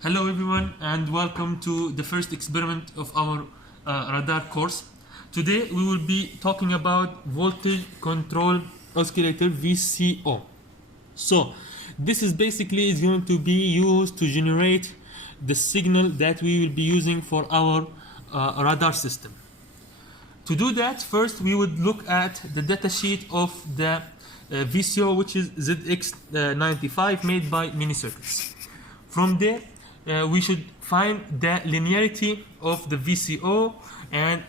Hello everyone and welcome to the first experiment of our radar course. Today we will be talking about voltage control oscillator VCO. So this is basically going to be used to generate the signal that we will be using for our radar system. To do that, first we would look at the datasheet of the VCO, which is ZX95 made by Minicircuits. From there, we should find the linearity of the VCO, and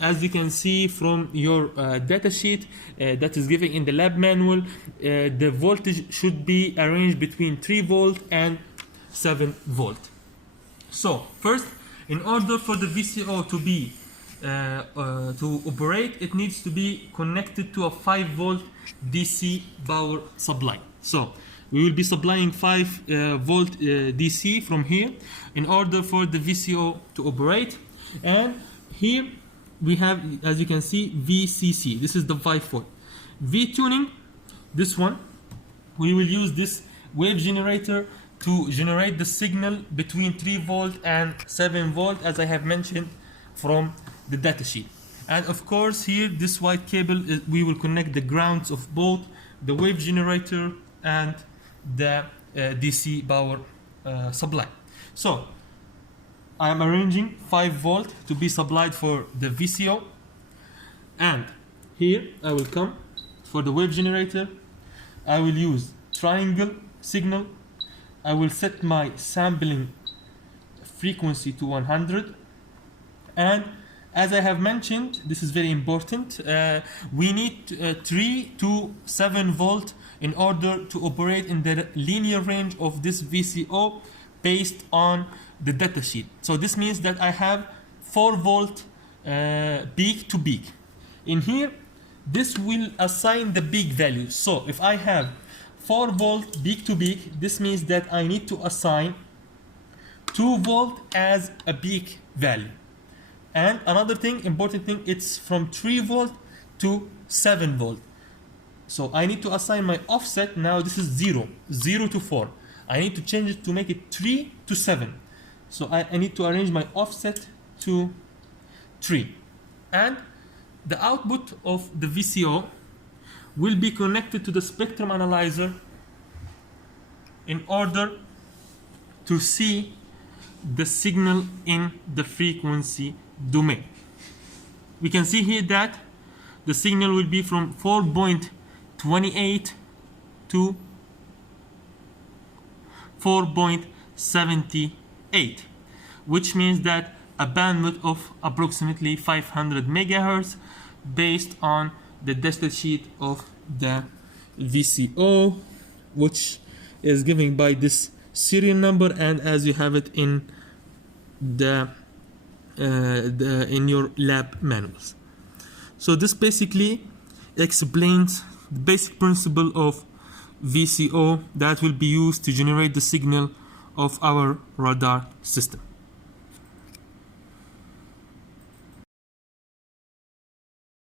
as you can see from your datasheet that is given in the lab manual, the voltage should be arranged between 3 volt and 7 volt. So first, in order for the VCO to be to operate, it needs to be connected to a 5 volt DC power supply. So we will be supplying 5 volt DC from here in order for the VCO to operate. And here we have, as you can see, VCC. This is the 5 volt. V tuning, this one, we will use this wave generator to generate the signal between 3 volt and 7 volt, as I have mentioned from the datasheet. And of course here, this white cable, we will connect the grounds of both the wave generator and the DC power supply. So I am arranging 5 volt to be supplied for the VCO, and here I will come for the wave generator. I will use triangle signal. I will set my sampling frequency to 100, and as I have mentioned, this is very important, we need 3 to 7 volt in order to operate in the linear range of this VCO based on the datasheet. So this means that I have 4 volt peak to peak. In here, this will assign the peak value. So if I have 4 volt peak to peak, this means that I need to assign 2 volt as a peak value. And another thing, important thing, it's from 3 volt to 7 volt. So I need to assign my offset. Now this is 0 to 4. I need to change it to make it 3 to 7. So I need to arrange my offset to 3. And the output of the VCO will be connected to the spectrum analyzer in order to see the signal in the frequency domain. We can see here that the signal will be from 4.28 to 4.78, which means that a bandwidth of approximately 500 megahertz based on the datasheet of the VCO, which is given by this serial number, and as you have it in in your lab manuals. So this basically explains the basic principle of VCO that will be used to generate the signal of our radar system.